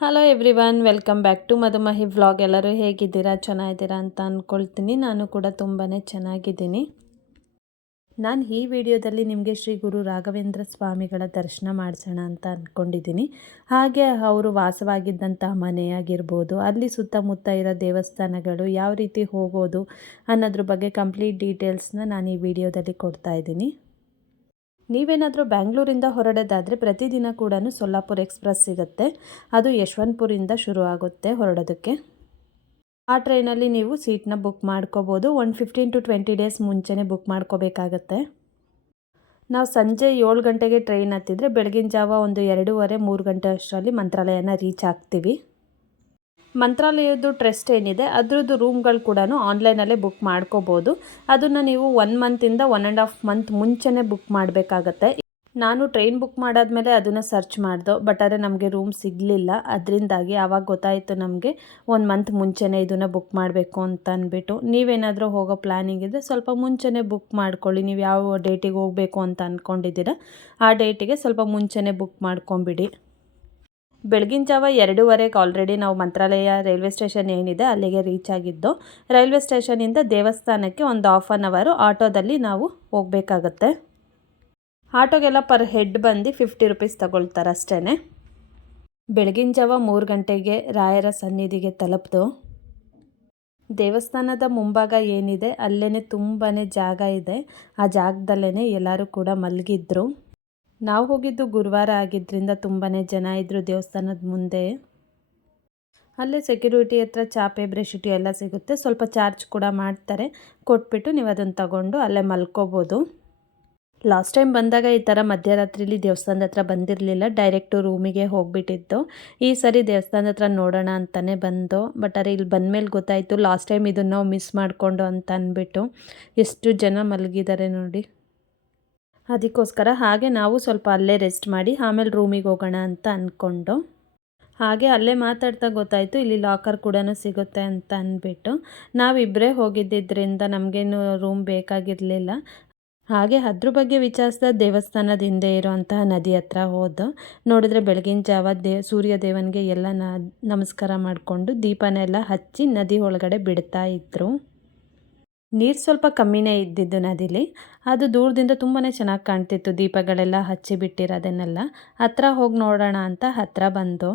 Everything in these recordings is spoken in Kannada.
Hello every welcome back to Madhumahi vlog ಎಲ್ಲರೂ ಹೇಗಿದ್ದೀರಾ? ಚೆನ್ನಾಗಿದ್ದೀರಾ ಅಂತ ಅಂದ್ಕೊಳ್ತೀನಿ ನಾನು ಕೂಡ ತುಂಬಾ ಚೆನ್ನಾಗಿದ್ದೀನಿ. ನಾನು ಈ ವಿಡಿಯೋದಲ್ಲಿ ನಿಮಗೆ ಶ್ರೀ ಗುರು ರಾಘವೇಂದ್ರ ಸ್ವಾಮಿಗಳ ದರ್ಶನ ಮಾಡಿಸೋಣ ಅಂತ ಅಂದ್ಕೊಂಡಿದ್ದೀನಿ ಹಾಗೆ ಅವರು ವಾಸವಾಗಿದ್ದಂತಹ ಮನೆಯಾಗಿರ್ಬೋದು, ಅಲ್ಲಿ ಸುತ್ತಮುತ್ತ ಇರೋ ದೇವಸ್ಥಾನಗಳು ಯಾವ ರೀತಿ ಹೋಗೋದು ಅನ್ನೋದ್ರ ಬಗ್ಗೆ ಕಂಪ್ಲೀಟ್ ಡೀಟೇಲ್ಸ್ನ ನಾನು ಈ ವಿಡಿಯೋದಲ್ಲಿ ಕೊಡ್ತಾ ಇದ್ದೀನಿ. ನೀವೇನಾದರೂ ಬ್ಯಾಂಗ್ಳೂರಿಂದ ಹೊರಡೋದಾದರೆ ಪ್ರತಿದಿನ ಕೂಡ ಸೊಲ್ಲಾಪುರ್ ಎಕ್ಸ್ಪ್ರೆಸ್ ಸಿಗುತ್ತೆ. ಅದು ಯಶವಂತಪುರಿಂದ ಶುರು ಆಗುತ್ತೆ ಹೊರಡೋದಕ್ಕೆ. ಆ ಟ್ರೈನಲ್ಲಿ ನೀವು ಸೀಟ್ನ ಬುಕ್ ಮಾಡ್ಕೋಬೋದು. One fifteen to twenty days ಮುಂಚೆನೇ ಬುಕ್ ಮಾಡ್ಕೋಬೇಕಾಗತ್ತೆ. ನಾವು ಸಂಜೆ ಏಳು ಗಂಟೆಗೆ ಟ್ರೈನ್ ಹತ್ತಿದ್ರೆ ಬೆಳಗಿನ ಜಾವ ಒಂದು ಎರಡೂವರೆ ಮೂರು ಗಂಟೆ ಅಷ್ಟರಲ್ಲಿ ಮಂತ್ರಾಲಯನ ರೀಚ್ ಆಗ್ತೀವಿ. ಮಂತ್ರಾಲಯದ್ದು ಟ್ರಸ್ಟ್ ಏನಿದೆ, ಅದರದ್ದು ರೂಮ್ಗಳು ಕೂಡ ಆನ್ಲೈನಲ್ಲೇ ಬುಕ್ ಮಾಡ್ಕೋಬೋದು. ಅದನ್ನು ನೀವು ಒನ್ ಮಂತಿಂದ ಒನ್ ಆ್ಯಂಡ್ ಹಾಫ್ ಮಂತ್ ಮುಂಚೆನೇ ಬುಕ್ ಮಾಡಬೇಕಾಗತ್ತೆ. ನಾನು ಟ್ರೈನ್ ಬುಕ್ ಮಾಡಾದಮೇಲೆ ಅದನ್ನು ಸರ್ಚ್ ಮಾಡ್ದೋ, ಬಟ್ ಆದರೆ ನಮಗೆ ರೂಮ್ ಸಿಗಲಿಲ್ಲ. ಅದರಿಂದಾಗಿ ಆವಾಗ ಗೊತ್ತಾಯಿತು ನಮಗೆ ಒಂದು ಮಂತ್ ಮುಂಚೆನೇ ಇದನ್ನು ಬುಕ್ ಮಾಡಬೇಕು ಅಂತ ಅಂದ್ಬಿಟ್ಟು. ನೀವೇನಾದರೂ ಹೋಗೋ ಪ್ಲ್ಯಾನಿಂಗ್ ಇದ್ದರೆ ಸ್ವಲ್ಪ ಮುಂಚೆನೇ ಬುಕ್ ಮಾಡ್ಕೊಳ್ಳಿ. ನೀವು ಯಾವ ಡೇಟಿಗೆ ಹೋಗಬೇಕು ಅಂತ ಅಂದ್ಕೊಂಡಿದ್ದೀರ ಆ ಡೇಟಿಗೆ ಸ್ವಲ್ಪ ಮುಂಚೆನೇ ಬುಕ್ ಮಾಡ್ಕೊಂಬಿಡಿ. ಬೆಳಗಿನ ಜಾವ ಎರಡೂವರೆಗೆ ಆಲ್ರೆಡಿ ನಾವು ಮಂತ್ರಾಲಯ ರೈಲ್ವೆ ಸ್ಟೇಷನ್ ಏನಿದೆ, ಅಲ್ಲಿಗೆ ರೀಚ್ ಆಗಿದ್ದು ರೈಲ್ವೆ ಸ್ಟೇಷನಿಂದ ದೇವಸ್ಥಾನಕ್ಕೆ ಒಂದು ಹಾಫ್ ಆನ್ ಅವರು ಆಟೋದಲ್ಲಿ ನಾವು ಹೋಗಬೇಕಾಗತ್ತೆ. ಆಟೋಗೆಲ್ಲ ಪರ್ ಹೆಡ್ ಬಂದು ಫಿಫ್ಟಿ ರುಪೀಸ್ ತಗೊಳ್ತಾರೆ ಅಷ್ಟೇ ಬೆಳಗಿನ ಜಾವ ಮೂರು ಗಂಟೆಗೆ ರಾಯರ ಸನ್ನಿಧಿಗೆ ತಲುಪ್ದು. ದೇವಸ್ಥಾನದ ಮುಂಭಾಗ ಏನಿದೆ ಅಲ್ಲೇ ತುಂಬಾ ಜಾಗ ಇದೆ. ಆ ಜಾಗದಲ್ಲೇ ಎಲ್ಲರೂ ಕೂಡ ಮಲಗಿದ್ರು. ನಾವು ಹೋಗಿದ್ದು ಗುರುವಾರ ಆಗಿದ್ದರಿಂದ ತುಂಬಾ ಜನ ಇದ್ದರು ದೇವಸ್ಥಾನದ ಮುಂದೆ. ಅಲ್ಲೇ ಸೆಕ್ಯೂರಿಟಿ ಹತ್ರ ಚಾಪೆ ಬ್ರೆಶಿಟಿ ಎಲ್ಲ ಸಿಗುತ್ತೆ. ಸ್ವಲ್ಪ ಚಾರ್ಜ್ ಕೂಡ ಮಾಡ್ತಾರೆ. ಕೊಟ್ಬಿಟ್ಟು ನೀವು ಅದನ್ನು ತಗೊಂಡು ಅಲ್ಲೇ ಮಲ್ಕೋಬೋದು. ಲಾಸ್ಟ್ ಟೈಮ್ ಬಂದಾಗ ಈ ಥರ ಮಧ್ಯರಾತ್ರಿಲಿ ದೇವಸ್ಥಾನದ ಹತ್ರ ಬಂದಿರಲಿಲ್ಲ. ಡೈರೆಕ್ಟು ರೂಮಿಗೆ ಹೋಗಿಬಿಟ್ಟಿದ್ದು. ಈ ಸರಿ ದೇವಸ್ಥಾನದ ಹತ್ರ ನೋಡೋಣ ಅಂತಲೇ ಬಂದು, ಬಟ್ ಅರೆ ಇಲ್ಲಿ ಬಂದಮೇಲೆ ಗೊತ್ತಾಯಿತು. ಲಾಸ್ಟ್ ಟೈಮ್ ಇದನ್ನು ಮಿಸ್ ಮಾಡಿಕೊಂಡು ಅಂತ ಅಂದ್ಬಿಟ್ಟು ಎಷ್ಟು ಜನ ಮಲಗಿದ್ದಾರೆ ನೋಡಿ. ಅದಕ್ಕೋಸ್ಕರ ಹಾಗೆ ನಾವು ಸ್ವಲ್ಪ ಅಲ್ಲೇ ರೆಸ್ಟ್ ಮಾಡಿ ಆಮೇಲೆ ರೂಮಿಗೆ ಹೋಗೋಣ ಅಂತ ಅಂದ್ಕೊಂಡು. ಹಾಗೆ ಅಲ್ಲೇ ಮಾತಾಡ್ತಾ ಗೊತ್ತಾಯಿತು, ಇಲ್ಲಿ ಲಾಕರ್ ಕೂಡ ಸಿಗುತ್ತೆ ಅಂತ ಅಂದ್ಬಿಟ್ಟು. ನಾವಿಬ್ಬರೇ ಹೋಗಿದ್ದಿದ್ದರಿಂದ ನಮಗೇನು ರೂಮ್ ಬೇಕಾಗಿರಲಿಲ್ಲ. ಹಾಗೆ ಅದ್ರ ಬಗ್ಗೆ ವಿಚಾರಿಸಿದ ದೇವಸ್ಥಾನದ ಹಿಂದೆ ಇರೋವಂತಹ ನದಿ ಹತ್ರ ಹೋದ. ನೋಡಿದ್ರೆ ಬೆಳಗಿನ ಜಾವ ದೇ ಸೂರ್ಯ ದೇವನಿಗೆ ಎಲ್ಲ ನಮಸ್ಕಾರ ಮಾಡಿಕೊಂಡು ದೀಪನೆಲ್ಲ ಹಚ್ಚಿ ನದಿ ಒಳಗಡೆ ಬಿಡ್ತಾ ಇದ್ರು. ನೀರು ಸ್ವಲ್ಪ ಕಮ್ಮಿನೇ ಇದ್ದಿದ್ದು ನದಿಲಿ. ಅದು ದೂರದಿಂದ ತುಂಬಾ ಚೆನ್ನಾಗಿ ಕಾಣ್ತಿತ್ತು ದೀಪಗಳೆಲ್ಲ ಹಚ್ಚಿ ಬಿಟ್ಟಿರೋದನ್ನೆಲ್ಲ. ಹತ್ರ ಹೋಗಿ ನೋಡೋಣ ಅಂತ ಹತ್ತಿರ ಬಂದು.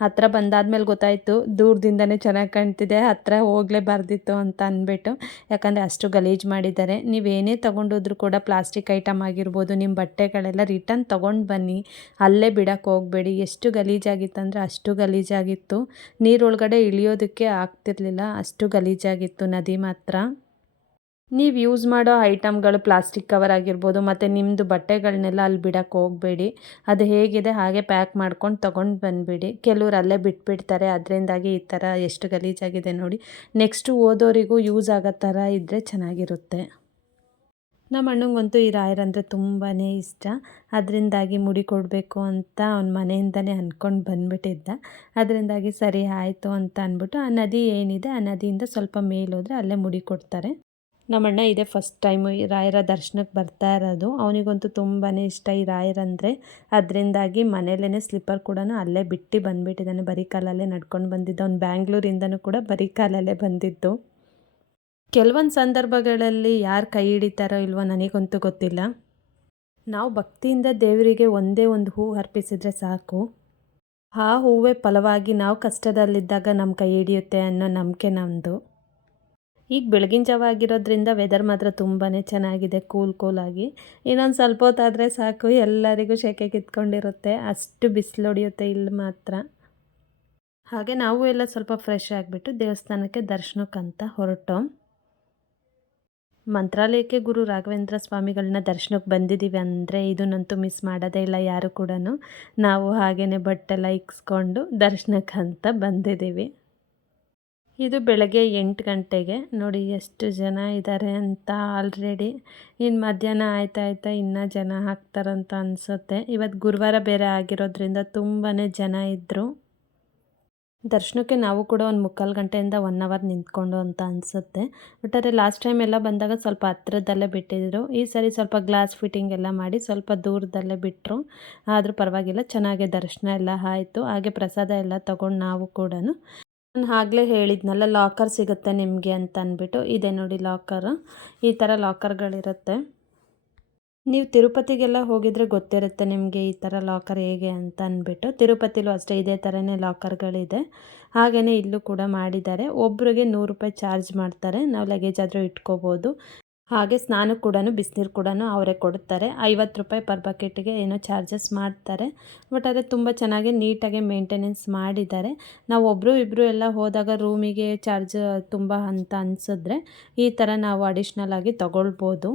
ಹತ್ರ ಬಂದಾದ್ಮೇಲೆ ಗೊತ್ತಾಯಿತು, ದೂರದಿಂದನೇ ಚೆನ್ನಾಗಿ ಕಾಣ್ತಿದೆ ಹತ್ತಿರ ಹೋಗಲೇಬಾರ್ದಿತ್ತು ಅಂತ ಅಂದ್ಬಿಟ್ಟು ಯಾಕಂದರೆ ಅಷ್ಟು ಗಲೀಜು ಮಾಡಿದ್ದಾರೆ. ನೀವೇನೇ ತೊಗೊಂಡೋದ್ರೂ ಕೂಡ ಪ್ಲಾಸ್ಟಿಕ್ ಐಟಮ್ ಆಗಿರ್ಬೋದು ನಿಮ್ಮ ಬಟ್ಟೆಗಳೆಲ್ಲ ರಿಟರ್ನ್ ತೊಗೊಂಡು ಬನ್ನಿ. ಅಲ್ಲೇ ಬಿಡೋಕ್ಕೆ ಹೋಗಬೇಡಿ. ಎಷ್ಟು ಗಲೀಜಾಗಿತ್ತಂದರೆ ಅಷ್ಟು ಗಲೀಜಾಗಿತ್ತು ನೀರೊಳಗಡೆ ಇಳಿಯೋದಕ್ಕೆ ಆಗ್ತಿರ್ಲಿಲ್ಲ. ಅಷ್ಟು ಗಲೀಜಾಗಿತ್ತು ನದಿ ಮಾತ್ರ. ನೀವು ಯೂಸ್ ಮಾಡೋ ಐಟಮ್ಗಳು ಪ್ಲಾಸ್ಟಿಕ್ ಕವರ್ ಆಗಿರ್ಬೋದು ಮತ್ತು ನಿಮ್ಮದು ಬಟ್ಟೆಗಳನ್ನೆಲ್ಲ ಅಲ್ಲಿ ಬಿಡೋಕ್ಕೆ ಹೋಗಬೇಡಿ. ಅದು ಹೇಗಿದೆ ಹಾಗೆ ಪ್ಯಾಕ್ ಮಾಡ್ಕೊಂಡು ತೊಗೊಂಡು ಬಂದುಬಿಡಿ. ಕೆಲವ್ರು ಅಲ್ಲೇ ಬಿಟ್ಬಿಡ್ತಾರೆ. ಅದರಿಂದಾಗಿ ಈ ಥರ ಎಷ್ಟು ಗಲೀಜಾಗಿದೆ ನೋಡಿ. ನೆಕ್ಸ್ಟು ಓದೋರಿಗೂ ಯೂಸ್ ಆಗೋ ಥರ ಇದ್ದರೆ ಚೆನ್ನಾಗಿರುತ್ತೆ. ನಮ್ಮ ಅಣ್ಣಂಗಂತೂ ಈ ರಾಯರಂದರೆ ತುಂಬಾ ಇಷ್ಟ. ಅದರಿಂದಾಗಿ ಮುಡಿ ಕೊಡಬೇಕು ಅಂತ ಅವ್ನ ಮನೆಯಿಂದನೇ ಅಂದ್ಕೊಂಡು ಬಂದುಬಿಟ್ಟಿದ್ದ. ಅದರಿಂದಾಗಿ ಸರಿ ಆಯಿತು ಅಂತ ಅಂದ್ಬಿಟ್ಟು ಆ ನದಿ ಏನಿದೆ ಆ ನದಿಯಿಂದ ಸ್ವಲ್ಪ ಮೇಲೋದ್ರೆ ಅಲ್ಲೇ ಮುಡಿ ಕೊಡ್ತಾರೆ. ನಮ್ಮಣ್ಣ ಇದೇ ಫಸ್ಟ್ ಟೈಮು ಈ ರಾಯರ ದರ್ಶನಕ್ಕೆ ಬರ್ತಾ ಇರೋದು. ಅವನಿಗಂತೂ ತುಂಬಾ ಇಷ್ಟ ಈ ರಾಯರಂದರೆ. ಅದರಿಂದಾಗಿ ಮನೇಲೇ ಸ್ಲಿಪ್ಪರ್ ಕೂಡ ಅಲ್ಲೇ ಬಿಟ್ಟು ಬಂದುಬಿಟ್ಟಿದ್ದಾನೆ. ಬರೀ ಕಾಲಲ್ಲೇ ನಡ್ಕೊಂಡು ಬಂದಿದ್ದ. ಅವ್ನು ಬ್ಯಾಂಗ್ಳೂರಿಂದನೂ ಕೂಡ ಬರೀ ಕಾಲಲ್ಲೇ ಬಂದಿದ್ದು. ಕೆಲವೊಂದು ಸಂದರ್ಭಗಳಲ್ಲಿ ಯಾರು ಕೈ ಹಿಡಿತಾರೋ ಇಲ್ವೋ ನನಗಂತೂ ಗೊತ್ತಿಲ್ಲ. ನಾವು ಭಕ್ತಿಯಿಂದ ದೇವರಿಗೆ ಒಂದೇ ಒಂದು ಹೂ ಅರ್ಪಿಸಿದರೆ ಸಾಕು. ಆ ಹೂವೇ ಫಲವಾಗಿ ನಾವು ಕಷ್ಟದಲ್ಲಿದ್ದಾಗ ನಮ್ಮ ಕೈ ಹಿಡಿಯುತ್ತೆ ಅನ್ನೋ ನಂಬಿಕೆ ನಮ್ಮದು ಈಗ ಬೆಳಗಿನ ಜಾವ ಆಗಿರೋದ್ರಿಂದ ವೆದರ್ ಮಾತ್ರ ತುಂಬಾ ಚೆನ್ನಾಗಿದೆ ಕೂಲ್ ಕೂಲಾಗಿ ಇನ್ನೊಂದು ಸ್ವಲ್ಪ ಹೊತ್ತಾದರೆ ಸಾಕು, ಎಲ್ಲರಿಗೂ ಶೆಕೆ ಕಿತ್ಕೊಂಡಿರುತ್ತೆ, ಅಷ್ಟು ಬಿಸಿಲು ಹೊಡೆಯುತ್ತೆ ಇಲ್ಲಿ ಮಾತ್ರ. ಹಾಗೆ ನಾವು ಎಲ್ಲ ಸ್ವಲ್ಪ ಫ್ರೆಶ್ ಆಗಿಬಿಟ್ಟು ದೇವಸ್ಥಾನಕ್ಕೆ ದರ್ಶನಕ್ಕಂತ ಹೊರಟು. ಮಂತ್ರಾಲಯಕ್ಕೆ ಗುರು ರಾಘವೇಂದ್ರ ಸ್ವಾಮಿಗಳನ್ನ ದರ್ಶನಕ್ಕೆ ಬಂದಿದ್ದೀವಿ ಅಂದರೆ ಇದನ್ನಂತೂ ಮಿಸ್ ಮಾಡೋದೇ ಇಲ್ಲ ಯಾರು ಕೂಡ ನಾವು ಹಾಗೆಯೇ ಬಟ್ಟೆಲ್ಲ ಇಕ್ಸ್ಕೊಂಡು ದರ್ಶನಕ್ಕಂತ ಬಂದಿದ್ದೀವಿ ಇದು ಬೆಳಗ್ಗೆ ಎಂಟು ಗಂಟೆಗೆ. ನೋಡಿ ಎಷ್ಟು ಜನ ಇದ್ದಾರೆ ಅಂತ ಆಲ್ರೆಡಿ ಇನ್ನು ಮಧ್ಯಾಹ್ನ ಆಯ್ತಾ ಆಯ್ತಾ ಇನ್ನೂ ಜನ ಹಾಕ್ತಾರಂತ ಅನಿಸುತ್ತೆ. ಇವತ್ತು ಗುರುವಾರ ಬೇರೆ ಆಗಿರೋದ್ರಿಂದ ತುಂಬಾ ಜನ ಇದ್ದರು ದರ್ಶನಕ್ಕೆ ನಾವು ಕೂಡ ಒಂದು ಮುಕ್ಕಾಲು ಗಂಟೆಯಿಂದ ಒನ್ ಅವರ್ ನಿಂತ್ಕೊಂಡು ಅಂತ ಅನಿಸುತ್ತೆ. ಅದೇ ಲಾಸ್ಟ್ ಟೈಮ್ ಎಲ್ಲ ಬಂದಾಗ ಸ್ವಲ್ಪ ಹತ್ರದಲ್ಲೇ ಬಿಟ್ಟಿದ್ರು. ಈ ಸರಿ ಸ್ವಲ್ಪ ಗ್ಲಾಸ್ ಫಿಟ್ಟಿಂಗ್ ಎಲ್ಲ ಮಾಡಿ ಸ್ವಲ್ಪ ದೂರದಲ್ಲೇ ಬಿಟ್ಟರು ಆದರೂ ಪರವಾಗಿಲ್ಲ, ಚೆನ್ನಾಗಿ ದರ್ಶನ ಎಲ್ಲ ಆಯಿತು. ಹಾಗೆ ಪ್ರಸಾದ ಎಲ್ಲ ತೊಗೊಂಡು ನಾವು ಕೂಡ ನಾನು ಆಗಲೇ ಹೇಳಿದ್ನಲ್ಲ ಲಾಕರ್ ಸಿಗುತ್ತೆ ನಿಮಗೆ ಅಂತ ಅಂದ್ಬಿಟ್ಟು. ಇದೆ ನೋಡಿ ಲಾಕರ್ ಈ ಥರ ಲಾಕರ್ಗಳಿರುತ್ತೆ ನೀವು ತಿರುಪತಿಗೆಲ್ಲ ಹೋಗಿದ್ರೆ ಗೊತ್ತಿರುತ್ತೆ ನಿಮಗೆ ಈ ಥರ ಲಾಕರ್ ಹೇಗೆ ಅಂತ ಅಂದ್ಬಿಟ್ಟು. ತಿರುಪತಿಲೂ ಅಷ್ಟೇ, ಇದೇ ಥರನೇ ಲಾಕರ್ಗಳಿದೆ ಹಾಗೆಯೇ ಇಲ್ಲೂ ಕೂಡ ಮಾಡಿದ್ದಾರೆ. ಒಬ್ಬರಿಗೆ ನೂರು ರೂಪಾಯಿ ಚಾರ್ಜ್ ಮಾಡ್ತಾರೆ. ನಾವು ಲಗೇಜ್ ಆದರೂ ಇಟ್ಕೋಬೋದು. ಹಾಗೆ ಸ್ನಾನ ಕೂಡ ಬಿಸಿನೀರು ಕೂಡ ಅವರೇ ಕೊಡುತ್ತಾರೆ. ಐವತ್ತು ರೂಪಾಯಿ ಪರ್ ಬಕೆಟಿಗೆ ಏನೋ ಚಾರ್ಜಸ್ ಮಾಡ್ತಾರೆ. ಬಟ್ ಆದರೆ ತುಂಬ ಚೆನ್ನಾಗಿ ನೀಟಾಗಿ ಮೇಂಟೆನೆನ್ಸ್ ಮಾಡಿದ್ದಾರೆ. ನಾವು ಒಬ್ಬರು ಇಬ್ಬರು ಎಲ್ಲ ಹೋದಾಗ ರೂಮಿಗೆ ಚಾರ್ಜ್ ತುಂಬ ಅಂತ ಅನಿಸಿದ್ರೆ ಈ ಥರ ನಾವು ಅಡಿಷ್ನಲ್ ಆಗಿ ತೊಗೊಳ್ಬೋದು.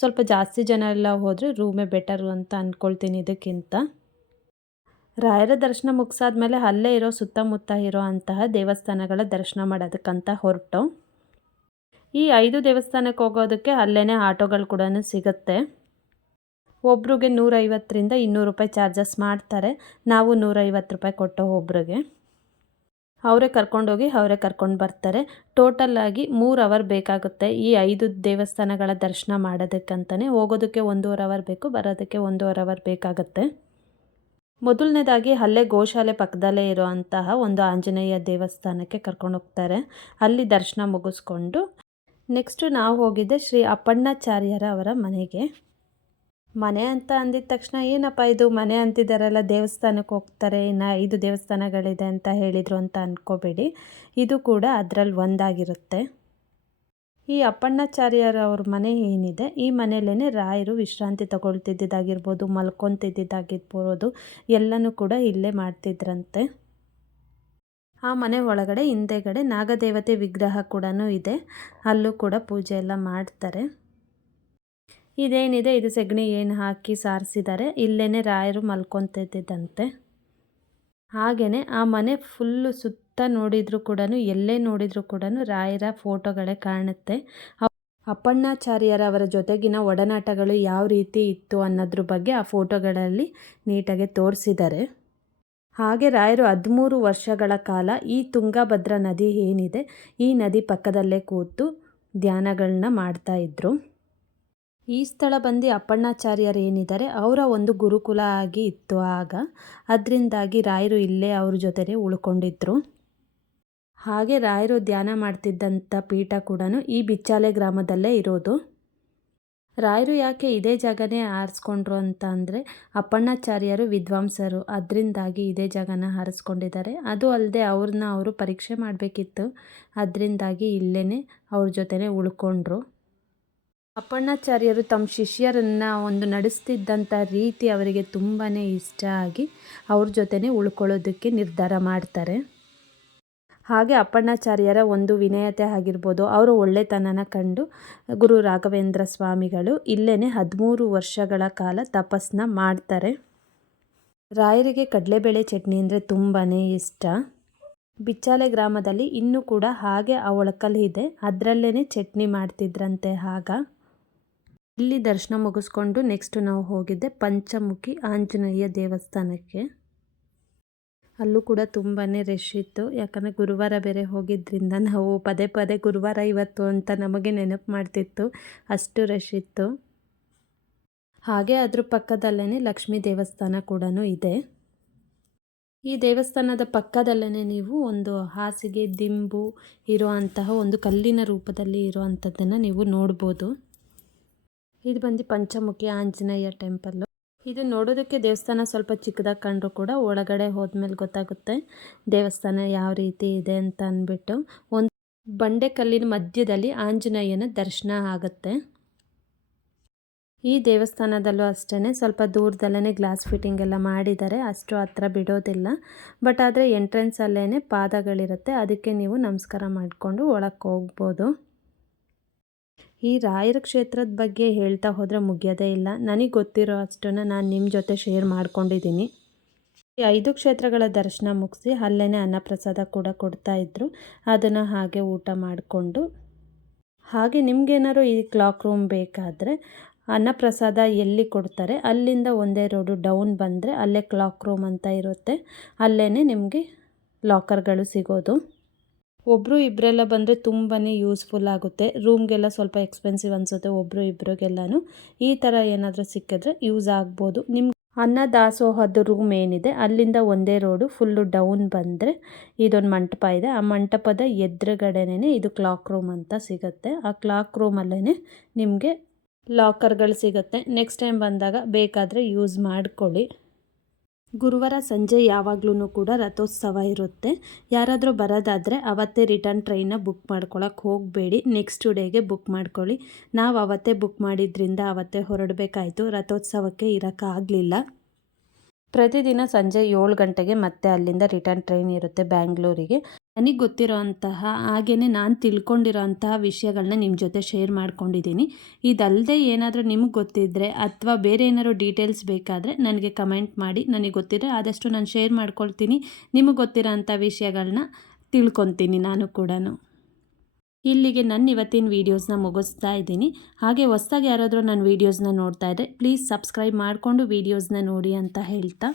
ಸ್ವಲ್ಪ ಜಾಸ್ತಿ ಜನ ಎಲ್ಲ ಹೋದರೆ ರೂಮೇ ಬೆಟರು ಅಂತ ಅಂದ್ಕೊಳ್ತೀನಿ ಇದಕ್ಕಿಂತ. ರಾಯರ ದರ್ಶನ ಮುಗಿಸಾದ್ಮೇಲೆ ಅಲ್ಲೇ ಇರೋ, ಸುತ್ತಮುತ್ತ ಇರೋ ಅಂತಹ ದೇವಸ್ಥಾನಗಳ ದರ್ಶನ ಮಾಡೋದಕ್ಕಂತ ಹೊರಟು. ಈ ಐದು ದೇವಸ್ಥಾನಕ್ಕೆ ಹೋಗೋದಕ್ಕೆ ಅಲ್ಲೇ ಆಟೋಗಳು ಕೂಡ ಸಿಗುತ್ತೆ. ಒಬ್ರಿಗೆ ನೂರೈವತ್ತರಿಂದ ಇನ್ನೂರು ರೂಪಾಯಿ ಚಾರ್ಜಸ್ ಮಾಡ್ತಾರೆ. ನಾವು ನೂರೈವತ್ತು ರೂಪಾಯಿ ಕೊಟ್ಟು ಒಬ್ರಿಗೆ. ಅವರೇ ಕರ್ಕೊಂಡೋಗಿ ಅವರೇ ಕರ್ಕೊಂಡು ಬರ್ತಾರೆ. ಟೋಟಲ್ಲಾಗಿ ಮೂರು ಅವರ್ ಬೇಕಾಗುತ್ತೆ ಈ ಐದು ದೇವಸ್ಥಾನಗಳ ದರ್ಶನ ಮಾಡೋದಕ್ಕಂತಲೇ ಹೋಗೋದಕ್ಕೆ ಒಂದೂವರೆ ಅವರ್ ಬೇಕು, ಬರೋದಕ್ಕೆ ಒಂದೂವರೆ ಅವರ್ ಬೇಕಾಗುತ್ತೆ. ಮೊದಲನೇದಾಗಿ ಅಲ್ಲೇ ಗೋಶಾಲೆ ಪಕ್ಕದಲ್ಲೇ ಇರುವಂತಹ ಒಂದು ಆಂಜನೇಯ ದೇವಸ್ಥಾನಕ್ಕೆ ಕರ್ಕೊಂಡು ಹೋಗ್ತಾರೆ. ಅಲ್ಲಿ ದರ್ಶನ ಮುಗಿಸ್ಕೊಂಡು ನೆಕ್ಸ್ಟು ನಾವು ಹೋಗಿದ್ದೆ ಶ್ರೀ ಅಪ್ಪಣ್ಣಾಚಾರ್ಯರ ಅವರ ಮನೆಗೆ. ಮನೆ ಅಂತ ಅಂದಿದ ತಕ್ಷಣ ಏನಪ್ಪ ಇದು? ಮನೆ ಅಂತಿದ್ದಾರಲ್ಲ, ದೇವಸ್ಥಾನಕ್ಕೆ ಹೋಗ್ತಾರೆ, ಇನ್ನು ಐದು ದೇವಸ್ಥಾನಗಳಿದೆ ಅಂತ ಹೇಳಿದರು ಅಂತ ಅಂದ್ಕೋಬೇಡಿ ಇದು ಕೂಡ ಅದರಲ್ಲಿ ಒಂದಾಗಿರುತ್ತೆ. ಈ ಅಪ್ಪಣ್ಣಾಚಾರ್ಯರವ್ರ ಮನೆ ಏನಿದೆ? ಈ ಮನೆಯಲ್ಲೇ ರಾಯರು ವಿಶ್ರಾಂತಿ ತಗೊಳ್ತಿದ್ದಿದ್ದಾಗಿರ್ಬೋದು, ಮಲ್ಕೊತಿದ್ದಿದ್ದಾಗಿರ್ಬೋದು, ಎಲ್ಲನೂ ಕೂಡ ಇಲ್ಲೇ ಮಾಡ್ತಿದ್ರಂತೆ. ಆ ಮನೆ ಒಳಗಡೆ ಹಿಂದೆಗಡೆ ನಾಗದೇವತೆ ವಿಗ್ರಹ ಕೂಡ ಇದೆ. ಅಲ್ಲೂ ಕೂಡ ಪೂಜೆ ಎಲ್ಲ ಮಾಡ್ತಾರೆ. ಇದೇನಿದೆ? ಇದು ಸೆಗಣಿ ಏನು ಹಾಕಿ ಸಾರಿಸಿದ್ದಾರೆ. ಇಲ್ಲೇ ರಾಯರು ಮಲ್ಕೊತಿದ್ದಂತೆ. ಹಾಗೆಯೇ ಆ ಮನೆ ಫುಲ್ಲು ಸುತ್ತ ನೋಡಿದರೂ ಕೂಡ ಎಲ್ಲೇ ನೋಡಿದರೂ ಕೂಡ ರಾಯರ ಫೋಟೋಗಳೇ ಕಾಣುತ್ತೆ. ಅಪ್ಪಣ್ಣಾಚಾರ್ಯರ ಅವರ ಜೊತೆಗಿನ ಒಡನಾಟಗಳು ಯಾವ ರೀತಿ ಇತ್ತು ಅನ್ನೋದ್ರ ಬಗ್ಗೆ ಆ ಫೋಟೋಗಳಲ್ಲಿ ನೀಟಾಗಿ ತೋರಿಸಿದ್ದಾರೆ. ಹಾಗೆ ರಾಯರು ಹದಿಮೂರು ವರ್ಷಗಳ ಕಾಲ ಈ ತುಂಗಭದ್ರಾ ನದಿ ಏನಿದೆ, ಈ ನದಿ ಪಕ್ಕದಲ್ಲೇ ಕೂತು ಧ್ಯಾನಗಳನ್ನ ಮಾಡ್ತಾ ಇದ್ರು. ಈ ಸ್ಥಳ ಬಂದು ಅಪ್ಪಣ್ಣಾಚಾರ್ಯರು ಏನಿದ್ದಾರೆ, ಅವರ ಒಂದು ಗುರುಕುಲ ಆಗಿ ಇತ್ತು ಆಗ. ಅದರಿಂದಾಗಿ ರಾಯರು ಇಲ್ಲೇ ಅವ್ರ ಜೊತೆನೇ ಉಳ್ಕೊಂಡಿದ್ರು. ಹಾಗೆ ರಾಯರು ಧ್ಯಾನ ಮಾಡ್ತಿದ್ದಂಥ ಪೀಠ ಕೂಡ ಈ ಬಿಚ್ಚಾಲೆ ಗ್ರಾಮದಲ್ಲೇ ಇರೋದು. ರಾಯರು ಯಾಕೆ ಇದೇ ಜಾಗನೇ ಆರಿಸ್ಕೊಂಡ್ರು ಅಂತ ಅಂದರೆ ಅಪ್ಪಣ್ಣಾಚಾರ್ಯರು ವಿದ್ವಾಂಸರು ಅದರಿಂದಾಗಿ ಇದೇ ಜಾಗನ ಆರಿಸ್ಕೊಂಡಿದ್ದಾರೆ. ಅದು ಅಲ್ಲದೆ ಅವ್ರನ್ನ ಅವರು ಪರೀಕ್ಷೆ ಮಾಡಬೇಕಿತ್ತು. ಅದರಿಂದಾಗಿ ಇಲ್ಲೇ ಅವ್ರ ಜೊತೆನೇ ಉಳ್ಕೊಂಡ್ರು. ಅಪ್ಪಣ್ಣಾಚಾರ್ಯರು ತಮ್ಮ ಶಿಷ್ಯರನ್ನು ಒಂದು ನಡೆಸ್ತಿದ್ದಂಥ ರೀತಿ ಅವರಿಗೆ ತುಂಬಾ ಇಷ್ಟ ಆಗಿ ಅವ್ರ ಜೊತೆನೇ ಉಳ್ಕೊಳ್ಳೋದಕ್ಕೆ ನಿರ್ಧಾರ ಮಾಡ್ತಾರೆ. ಹಾಗೆ ಅಪ್ಪಣ್ಣಾಚಾರ್ಯರ ಒಂದು ವಿನಯತೆ ಆಗಿರ್ಬೋದು. ಅವರು ಒಳ್ಳೆತನನ ಕಂಡು ಗುರು ರಾಘವೇಂದ್ರ ಸ್ವಾಮಿಗಳು ಇಲ್ಲೇ ಹದಿಮೂರು ವರ್ಷಗಳ ಕಾಲ ತಪಸ್ಸನ್ನ ಮಾಡ್ತಾರೆ. ರಾಯರಿಗೆ ಕಡಲೆಬೇಳೆ ಚಟ್ನಿ ಅಂದರೆ ತುಂಬಾ ಇಷ್ಟ. ಬಿಚ್ಚಾಲೆ ಗ್ರಾಮದಲ್ಲಿ ಇನ್ನೂ ಕೂಡ ಹಾಗೆ ಆ ಒಳಕಲ್ ಇದೆ. ಅದರಲ್ಲೇ ಚಟ್ನಿ ಮಾಡ್ತಿದ್ರಂತೆ ಆಗ ಇಲ್ಲಿ ದರ್ಶನ ಮುಗಿಸ್ಕೊಂಡು ನೆಕ್ಸ್ಟ್ ನಾವು ಹೋಗಿದ್ದೆ ಪಂಚಮುಖಿ ಆಂಜನೇಯ ದೇವಸ್ಥಾನಕ್ಕೆ. ಅಲ್ಲೂ ಕೂಡ ತುಂಬಾ ರಶ್ ಇತ್ತು. ಯಾಕಂದರೆ ಗುರುವಾರ ಬೇರೆ ಹೋಗಿದ್ದರಿಂದ ನಾವು ಪದೇ ಪದೇ ಗುರುವಾರ ಇವತ್ತು ಅಂತ ನಮಗೆ ನೆನಪು ಮಾಡ್ತಿತ್ತು. ಅಷ್ಟು ರಶ್ ಇತ್ತು. ಹಾಗೆ ಅದ್ರ ಪಕ್ಕದಲ್ಲೇ ಲಕ್ಷ್ಮೀ ದೇವಸ್ಥಾನ ಕೂಡ ಇದೆ. ಈ ದೇವಸ್ಥಾನದ ಪಕ್ಕದಲ್ಲೇ ನೀವು ಒಂದು ಹಾಸಿಗೆ, ದಿಂಬು ಇರುವಂತಹ ಒಂದು ಕಲ್ಲಿನ ರೂಪದಲ್ಲಿ ಇರುವಂಥದ್ದನ್ನು ನೀವು ನೋಡ್ಬೋದು. ಇದು ಬಂದು ಪಂಚಮುಖಿ ಆಂಜನೇಯ ಟೆಂಪಲ್ಲು ಇದು ನೋಡೋದಕ್ಕೆ ದೇವಸ್ಥಾನ ಸ್ವಲ್ಪ ಚಿಕ್ಕದಾಗಿ ಕಂಡರೂ ಕೂಡ ಒಳಗಡೆ ಹೋದ್ಮೇಲೆ ಗೊತ್ತಾಗುತ್ತೆ ದೇವಸ್ಥಾನ ಯಾವ ರೀತಿ ಇದೆ ಅಂತ ಅಂದ್ಬಿಟ್ಟು. ಒಂದು ಬಂಡೆ ಕಲ್ಲಿನ ಮಧ್ಯದಲ್ಲಿ ಆಂಜನೇಯನ ದರ್ಶನ ಆಗುತ್ತೆ. ಈ ದೇವಸ್ಥಾನದಲ್ಲೂ ಅಷ್ಟೇ ಸ್ವಲ್ಪ ದೂರದಲ್ಲೇ ಗ್ಲಾಸ್ ಫಿಟ್ಟಿಂಗ್ ಎಲ್ಲ ಮಾಡಿದ್ದಾರೆ, ಅಷ್ಟು ಹತ್ರ ಬಿಡೋದಿಲ್ಲ. ಬಟ್ ಆದರೆ ಎಂಟ್ರೆನ್ಸಲ್ಲೇ ಪಾದಗಳಿರುತ್ತೆ, ಅದಕ್ಕೆ ನೀವು ನಮಸ್ಕಾರ ಮಾಡಿಕೊಂಡು ಒಳಕ್ಕೆ ಹೋಗ್ಬೋದು. ಈ ರಾಯರ ಕ್ಷೇತ್ರದ ಬಗ್ಗೆ ಹೇಳ್ತಾ ಹೋದರೆ ಮುಗಿಯೋದೇ ಇಲ್ಲ. ನನಗೆ ಗೊತ್ತಿರೋ ಅಷ್ಟನ್ನು ನಾನು ನಿಮ್ಮ ಜೊತೆ ಶೇರ್ ಮಾಡ್ಕೊಂಡಿದ್ದೀನಿ ಈ ಐದು ಕ್ಷೇತ್ರಗಳ ದರ್ಶನ ಮುಗಿಸಿ ಅಲ್ಲೇ ಅನ್ನಪ್ರಸಾದ ಕೂಡ ಕೊಡ್ತಾ ಇದ್ದರು ಅದನ್ನು ಹಾಗೆ ಊಟ ಮಾಡಿಕೊಂಡು. ಹಾಗೆ ನಿಮಗೇನಾದ್ರು ಈ ಕ್ಲಾಕ್ ರೂಮ್ ಬೇಕಾದರೆ ಅನ್ನಪ್ರಸಾದ ಎಲ್ಲಿ ಕೊಡ್ತಾರೆ? ಅಲ್ಲಿಂದ ಒಂದೇ ರೋಡು ಡೌನ್ ಬಂದರೆ ಅಲ್ಲೇ ಕ್ಲಾಕ್ ರೂಮ್ ಅಂತ ಇರುತ್ತೆ. ಅಲ್ಲೇ ನಿಮಗೆ ಲಾಕರ್ಗಳು ಸಿಗೋದು. ಒಬ್ಬರು ಇಬ್ಬರೆಲ್ಲ ಬಂದರೆ ತುಂಬಾ ಯೂಸ್ಫುಲ್ ಆಗುತ್ತೆ. ರೂಮ್ಗೆಲ್ಲ ಸ್ವಲ್ಪ ಎಕ್ಸ್ಪೆನ್ಸಿವ್ ಅನಿಸುತ್ತೆ ಒಬ್ಬರು ಇಬ್ಬರಿಗೆಲ್ಲನೂ ಈ ಥರ ಏನಾದರೂ ಸಿಕ್ಕಿದ್ರೆ ಯೂಸ್ ಆಗ್ಬೋದು. ನಿಮ್ಗೆ ಅನ್ನದಾಸೋಹದ ರೂಮ್ ಏನಿದೆ, ಅಲ್ಲಿಂದ ಒಂದೇ ರೋಡು ಫುಲ್ಲು ಡೌನ್ ಬಂದರೆ ಇದೊಂದು ಮಂಟಪ ಇದೆ. ಆ ಮಂಟಪದ ಎದುರುಗಡೆನೇ ಇದು ಕ್ಲಾಕ್ ರೂಮ್ ಅಂತ ಸಿಗುತ್ತೆ. ಆ ಕ್ಲಾಕ್ ರೂಮಲ್ಲೇ ನಿಮಗೆ ಲಾಕರ್ಗಳು ಸಿಗುತ್ತೆ. ನೆಕ್ಸ್ಟ್ ಟೈಮ್ ಬಂದಾಗ ಬೇಕಾದರೆ ಯೂಸ್ ಮಾಡ್ಕೊಳ್ಳಿ. ಗುರುವಾರ ಸಂಜೆ ಯಾವಾಗ್ಲೂ ಕೂಡ ರಥೋತ್ಸವ ಇರುತ್ತೆ. ಯಾರಾದರೂ ಬರೋದಾದರೆ ಅವತ್ತೇ ರಿಟರ್ನ್ ಟ್ರೈನ್ನ ಬುಕ್ ಮಾಡ್ಕೊಳಕ್ಕೆ ಹೋಗಬೇಡಿ. ನೆಕ್ಸ್ಟ್ ಡೇಗೆ ಬುಕ್ ಮಾಡ್ಕೊಳ್ಳಿ. ನಾವು ಅವತ್ತೇ ಬುಕ್ ಮಾಡಿದ್ರಿಂದ ಅವತ್ತೇ ಹೊರಡಬೇಕಾಯ್ತು. ರಥೋತ್ಸವಕ್ಕೆ ಇರೋಕ್ಕಾಗಲಿಲ್ಲ. ಪ್ರತಿದಿನ ಸಂಜೆ ಏಳು ಗಂಟೆಗೆ ಮತ್ತೆ ಅಲ್ಲಿಂದ ರಿಟರ್ನ್ ಟ್ರೈನ್ ಇರುತ್ತೆ ಬ್ಯಾಂಗ್ಳೂರಿಗೆ. ನನಗೆ ಗೊತ್ತಿರೋ ಅಂತಹ ಹಾಗೆಯೇ ನಾನು ತಿಳ್ಕೊಂಡಿರೋ ಅಂತಹ ವಿಷಯಗಳನ್ನ ನಿಮ್ಮ ಜೊತೆ ಶೇರ್ ಮಾಡ್ಕೊಂಡಿದ್ದೀನಿ ಇದಲ್ಲದೆ ಏನಾದರೂ ನಿಮ್ಗೆ ಗೊತ್ತಿದ್ದರೆ ಅಥವಾ ಬೇರೆ ಏನಾದರೂ ಡೀಟೇಲ್ಸ್ ಬೇಕಾದರೆ ನನಗೆ ಕಮೆಂಟ್ ಮಾಡಿ. ನನಗೆ ಗೊತ್ತಿದ್ರೆ ಆದಷ್ಟು ನಾನು ಶೇರ್ ಮಾಡ್ಕೊಳ್ತೀನಿ. ನಿಮಗೆ ಗೊತ್ತಿರೋ ವಿಷಯಗಳನ್ನ ತಿಳ್ಕೊತೀನಿ ನಾನು ಕೂಡ ಇಲ್ಲಿಗೆ ನನ್ನ ಇವತ್ತಿನ ವೀಡಿಯೋಸ್ನ ಮುಗಿಸ್ತಾ ಇದ್ದೀನಿ. ಹಾಗೆ ಹೊಸ್ದಾಗಿ ಯಾರಾದರೂ ನನ್ನ ವೀಡಿಯೋಸ್ನ ನೋಡ್ತಾ ಇದ್ದರೆ ಪ್ಲೀಸ್ ಸಬ್ಸ್ಕ್ರೈಬ್ ಮಾಡಿಕೊಂಡು ವೀಡಿಯೋಸ್ನ ನೋಡಿ ಅಂತ ಹೇಳ್ತಾ.